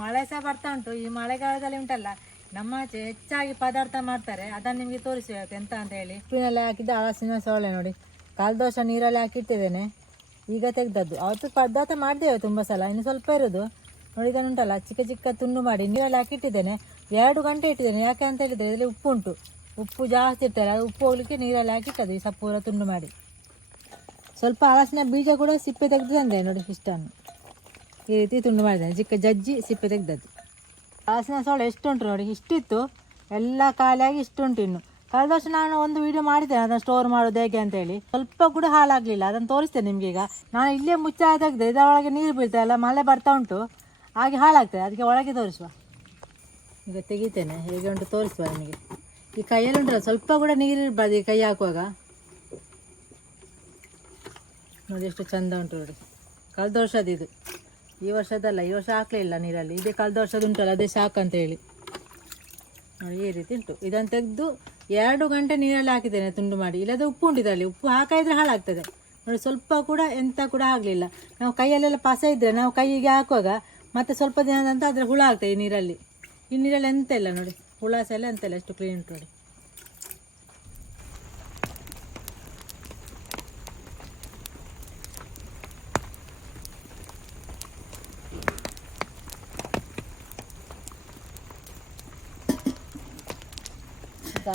ಮಳೆ ಸಹ ಬರ್ತಾ ಉಂಟು. ಈ ಮಳೆಗಾಲದಲ್ಲಿ ಉಂಟಲ್ಲ, ನಮ್ಮ ಆಚೆ ಹೆಚ್ಚಾಗಿ ಪದಾರ್ಥ ಮಾಡ್ತಾರೆ. ಅದನ್ನು ನಿಮಗೆ ತೋರಿಸಿ ಇವತ್ತು ಎಂತ ಅಂತ ಹೇಳಿ. ಉಪ್ಪಿನಲ್ಲಿ ಹಾಕಿದ್ದ ಹಲಸಿನ ಸೊಳ್ಳೆ ನೋಡಿ. ಕಾಲ್ದೋಷ ನೀರಲ್ಲಿ ಹಾಕಿಟ್ಟಿದ್ದೇನೆ. ಈಗ ತೆಗ್ದದ್ದು. ಅವತ್ತು ಪದಾರ್ಥ ಮಾಡಿದ್ದೇವೆ ತುಂಬ ಸಲ. ಇನ್ನು ಸ್ವಲ್ಪ ಇರೋದು. ನೋಡಿ ಇದನ್ನುಂಟಲ್ಲ ಚಿಕ್ಕ ಚಿಕ್ಕ ತುಂಡು ಮಾಡಿ ನೀರಲ್ಲಿ ಹಾಕಿಟ್ಟಿದ್ದೇನೆ. ಎರಡು ಗಂಟೆ ಇಟ್ಟಿದ್ದೇನೆ. ಯಾಕೆ ಅಂತ ಹೇಳಿದ್ರೆ ಇದರಲ್ಲಿ ಉಪ್ಪು ಉಂಟು. ಉಪ್ಪು ಜಾಸ್ತಿ ಇರ್ತಾರೆ ಅದು ಉಪ್ಪು ಹೋಗ್ಲಿಕ್ಕೆ ನೀರಲ್ಲಿ ಹಾಕಿಟ್ಟದು ಈ ಸಪ್ಪೂರ ತುಂಡು ಮಾಡಿ. ಸ್ವಲ್ಪ ಹಲಸಿನ ಬೀಜ ಕೂಡ ಸಿಪ್ಪೆ ತೆಗೆದು ತಂದೆ ನೋಡಿ ಇಷ್ಟನ್ನು. ಈ ರೀತಿ ತುಂಡು ಮಾಡಿದ್ದೇನೆ. ಚಿಕ್ಕ ಜಜ್ಜಿ, ಸಿಪ್ಪೆ ತೆಗೆದದ್ದು. ಹಾಸಿನ ಸೋಳೆ ಎಷ್ಟು ಉಂಟು ನೋಡಿ, ಇಷ್ಟಿತ್ತು. ಎಲ್ಲ ಖಾಲಿಯಾಗಿ ಇಷ್ಟು ಉಂಟು ಇನ್ನು. ಕಳೆದ ವರ್ಷ ನಾನು ಒಂದು ವಿಡಿಯೋ ಮಾಡಿದ್ದೇನೆ, ಅದನ್ನು ಸ್ಟೋರ್ ಮಾಡೋದು ಹೇಗೆ ಅಂತೇಳಿ ಸ್ವಲ್ಪ ಕೂಡ ಹಾಳಾಗಲಿಲ್ಲ, ಅದನ್ನು ತೋರಿಸ್ತೇನೆ ನಿಮಗೆ ಈಗ. ನಾನು ಇಲ್ಲೇ ಮುಚ್ಚ ತೆಗೆದೆ ಇದರೊಳಗೆ ನೀರು ಬೀಳ್ತಾ ಇಲ್ಲ, ಮಳೆ ಬರ್ತಾ ಉಂಟು. ಹಾಗೆ ಹಾಳಾಗ್ತದೆ, ಅದಕ್ಕೆ ಒಳಗೆ ತೋರಿಸುವ. ಈಗ ತೆಗಿತೇನೆ, ಹೇಗೆ ಉಂಟು ತೋರಿಸುವ ನಿಮಗೆ. ಈ ಕೈಯಲ್ಲಿ ಉಂಟಲ್ಲ, ಸ್ವಲ್ಪ ಕೂಡ ನೀರು ಇರಬಾರ್ದು ಈ ಕೈ ಹಾಕುವಾಗ. ನೋಡಿ ಎಷ್ಟು ಚಂದ ಉಂಟು ನೋಡಿ. ಕಳೆದ ವರ್ಷದ ಇದು. ಈ ವರ್ಷದಲ್ಲ ಈ ವರ್ಷ ಹಾಕಲಿಲ್ಲ ನೀರಲ್ಲಿ. ಇದೇ ಕಳೆದ ವರ್ಷದ ಉಂಟಲ್ಲ, ಅದೇ ಸಾಕಂತ ಹೇಳಿ. ಈ ರೀತಿ ಉಂಟು. ಇದನ್ನು ತೆಗೆದು ಎರಡು ಗಂಟೆ ನೀರಲ್ಲಿ ಹಾಕಿದ್ದೇನೆ ತುಂಡು ಮಾಡಿ. ಇಲ್ಲದೆ ಉಪ್ಪು ಉಂಟು ಉಪ್ಪು ಹಾಕಿದ್ರೆ ಹಾಳಾಗ್ತದೆ. ನೋಡಿ, ಸ್ವಲ್ಪ ಕೂಡ ಎಂಥ ಕೂಡ ಆಗಲಿಲ್ಲ ನಾವು ಕೈಯಲ್ಲೆಲ್ಲ ಪಸ ಇದ್ದರೆ ನಾವು ಕೈಗೆ ಹಾಕುವಾಗ ಮತ್ತೆ ಸ್ವಲ್ಪ ದಿನದಂತ ಅದರ ಹುಳ ಆಗ್ತದೆ ಈ ನೀರಲ್ಲಿ. ಈ ನೀರಲ್ಲಿ ಎಂತ ಇಲ್ಲ ನೋಡಿ? ಹುಳ ಎಲ್ಲ ಎಂತ ಇಲ್ಲ ಎಷ್ಟು ಕ್ಲೀನ್ ಉಂಟು ನೋಡಿ.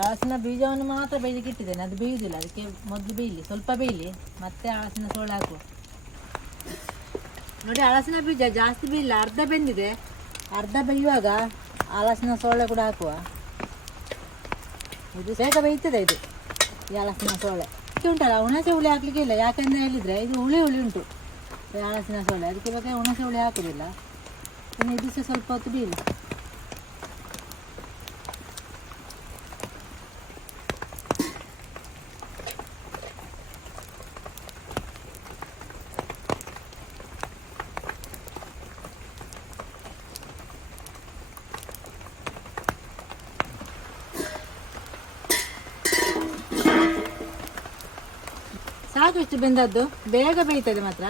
ಹಲಸಿನ ಬೀಜವನ್ನು ಮಾತ್ರ ಬೇಯಲಿಕ್ಕೆ ಇಟ್ಟಿದ್ದೇನೆ. ಅದು ಬೇಯುವುದಿಲ್ಲ ಅದಕ್ಕೆ ಮೊದಲು ಬೇಯಲಿ, ಸ್ವಲ್ಪ ಬೇಯಲಿ. ಮತ್ತೆ ಹಲಸಿನ ಸೋಳೆ ಹಾಕುವ. ನೋಡಿ ಹಲಸಿನ ಬೀಜ ಜಾಸ್ತಿ ಬೇಯಿಲ್ಲ ಅರ್ಧ ಬೆಂದಿದೆ. ಅರ್ಧ ಬೇಯುವಾಗ ಹಲಸಿನ ಸೋಳೆ ಕೂಡ ಹಾಕುವ. ಇದು ಬೇಗ ಬೇಯ್ತದೆ ಇದು, ಈ ಹಲಸಿನ ಸೋಳೆ. ಉಂಟಲ್ಲ, ಹುಣಸೆ ಹುಳಿ ಹಾಕ್ಲಿಕ್ಕೆ ಇಲ್ಲ. ಯಾಕಂದ್ರೆ ಹೇಳಿದರೆ ಇದು ಹುಳಿ ಹುಳಿ ಉಂಟು ಹಲಸಿನ ಸೋಳೆ. ಅದಕ್ಕೆ ಬಗ್ಗೆ ಹುಣಸೆ ಹುಳಿ ಹಾಕುದಿಲ್ಲ ಇನ್ನು ಇದು ಸ್ವಲ್ಪ ಹೊತ್ತು ಬೀಳಿ ಸಾಕು ಇಷ್ಟು ಬೆಂದದ್ದು ಬೇಗ ಬೇಯ್ತದೆ ಮಾತ್ರ.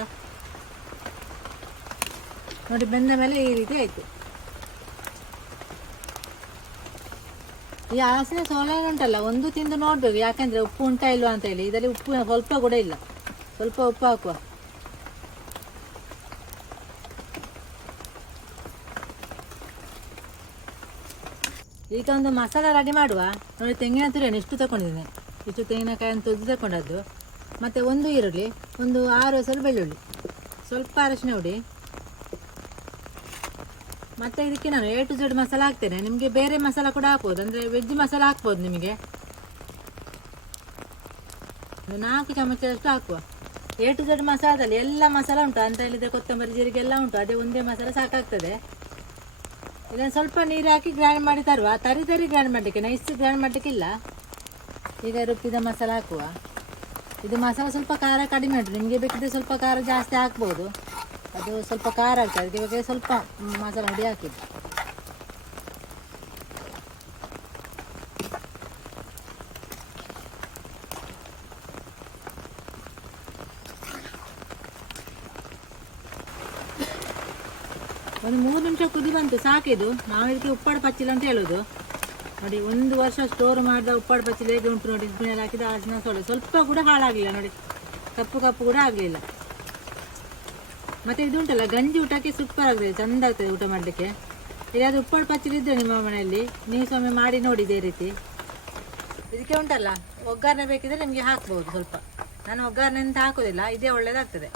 ನೋಡಿ, ಬೆಂದ ಮೇಲೆ ಈ ರೀತಿ ಆಯ್ತು. ಈ ಹಾಸಿನ ಸೋಲೆ ಉಂಟಲ್ಲ, ಒಂದು ತಿಂದು ನೋಡ್ಬೇಕು, ಯಾಕಂದ್ರೆ ಉಪ್ಪು ಉಂಟಾ ಇಲ್ವಾ ಅಂತ ಹೇಳಿ. ಇದರಲ್ಲಿ ಉಪ್ಪು ಸ್ವಲ್ಪ ಕೂಡ ಇಲ್ಲ. ಸ್ವಲ್ಪ ಉಪ್ಪು ಹಾಕುವ. ಈಗ ಒಂದು ಮಸಾಲ ರೆಡಿ ಮಾಡುವ. ನೋಡಿ, ತೆಂಗಿನ ತುರಿಯನ್ನು ಇಷ್ಟು ತಗೊಂಡಿದ್ದೇನೆ ಇಷ್ಟು ತೆಂಗಿನಕಾಯನ್ನು ತುರಿದು ತಗೊಂಡದ್ದು ಮತ್ತು ಒಂದು ಈರುಳ್ಳಿ, ಒಂದು ಆರು ಹೆಸರು ಬೆಳ್ಳುಳ್ಳಿ, ಸ್ವಲ್ಪ ಅರಶಿನ ಹುಡಿ. ಮತ್ತು ಇದಕ್ಕೆ ನಾನು ಎ ಟು ಜೆಡ್ ಮಸಾಲ ಹಾಕ್ತೇನೆ. ನಿಮಗೆ ಬೇರೆ ಮಸಾಲ ಕೂಡ ಹಾಕ್ಬೋದು. ಅಂದರೆ ವೆಜ್ ಮಸಾಲ ಹಾಕ್ಬೋದು ನಿಮಗೆ. ನಾಲ್ಕು ಚಮಚದಷ್ಟು ಹಾಕುವ. ಎ ಟು ಜೆಡ್ ಮಸಾಲದಲ್ಲಿ ಎಲ್ಲ ಮಸಾಲ ಉಂಟು. ಅಂತ ಹೇಳಿದರೆ ಕೊತ್ತಂಬರಿ ಜೀರಿಗೆ ಎಲ್ಲ ಉಂಟು. ಅದೇ ಒಂದೇ ಮಸಾಲ ಸಾಕಾಗ್ತದೆ. ಇದನ್ನು ಸ್ವಲ್ಪ ನೀರು ಹಾಕಿ ಗ್ರೈಂಡ್ ಮಾಡಿ ತರುವ. ತರಿ ತರಿ ಗ್ರೈಂಡ್ ಮಾಡಲಿಕ್ಕೆ. ನೈಸ್ ಗ್ರೈಂಡ್ ಮಾಡಲಿಕ್ಕಿಲ್ಲ. ಈಗ ರುಬ್ಬಿದ ಮಸಾಲ ಹಾಕುವ. ಇದು ಮಸಾಲ ಸ್ವಲ್ಪ ಖಾರ ಕಡಿಮೆ ಉಂಟು. ನಿಮಗೆ ಬೇಕಿದ್ರೆ ಸ್ವಲ್ಪ ಖಾರ ಜಾಸ್ತಿ ಹಾಕ್ಬೋದು. ಅದು ಸ್ವಲ್ಪ ಖಾರ ಆಗ್ತದೆ. ಅದಕ್ಕೆ ಸ್ವಲ್ಪ ಮಸಾಲೆ ಮಸಾಲ ಹುಡಿ ಹಾಕಿದ್ದು. ಒಂದು ಮೂರು ನಿಮಿಷ ಕುದಿ ಬಂತು. ಸಾಕಿದು ನಾವು ಇದಕ್ಕೆ ಉಪ್ಪಾಡು ಪಚ್ಚಿಲ್ಲ ಅಂತ ಹೇಳೋದು. ನೋಡಿ, ಒಂದು ವರ್ಷ ಸ್ಟೋರ್ ಮಾಡಿದ ಉಪ್ಪಾಡು ಪಚ್ಚಿ ಹೇಗೆ ಉಂಟು ನೋಡಿ ಮೇಲೆ ಹಾಕಿದ ಅದನ್ನ ಸೊಳ್ಳೆ. ಸ್ವಲ್ಪ ಕೂಡ ಹಾಳಾಗಲಿಲ್ಲ ನೋಡಿ. ಕಪ್ಪು ಕಪ್ಪು ಕೂಡ ಆಗಲಿಲ್ಲ. ಮತ್ತೆ ಇದು ಉಂಟಲ್ಲ ಗಂಜಿ ಊಟಕ್ಕೆ ಸೂಪರ್ ಆಗ್ತದೆ, ಚಂದ ಆಗ್ತದೆ ಊಟ ಮಾಡಲಿಕ್ಕೆ. ಇಲ್ಲಾದ್ರೂ ಉಪ್ಪಾಡು ಪಚ್ಚಲು ಇದ್ದರೆ ನಿಮ್ಮ ಮನೆಯಲ್ಲಿ, ನೀವು ಸ್ವಾಮಿ ಮಾಡಿ ನೋಡಿ ಇದೇ ರೀತಿ. ಇದಕ್ಕೆ ಉಂಟಲ್ಲ, ಒಗ್ಗರಣೆ ಬೇಕಿದ್ರೆ ನಿಮಗೆ ಹಾಕ್ಬೋದು ಸ್ವಲ್ಪ. ನಾನು ಒಗ್ಗರಣೆ ಅಂತ ಹಾಕೋದಿಲ್ಲ, ಇದೇ ಒಳ್ಳೇದಾಗ್ತದೆ.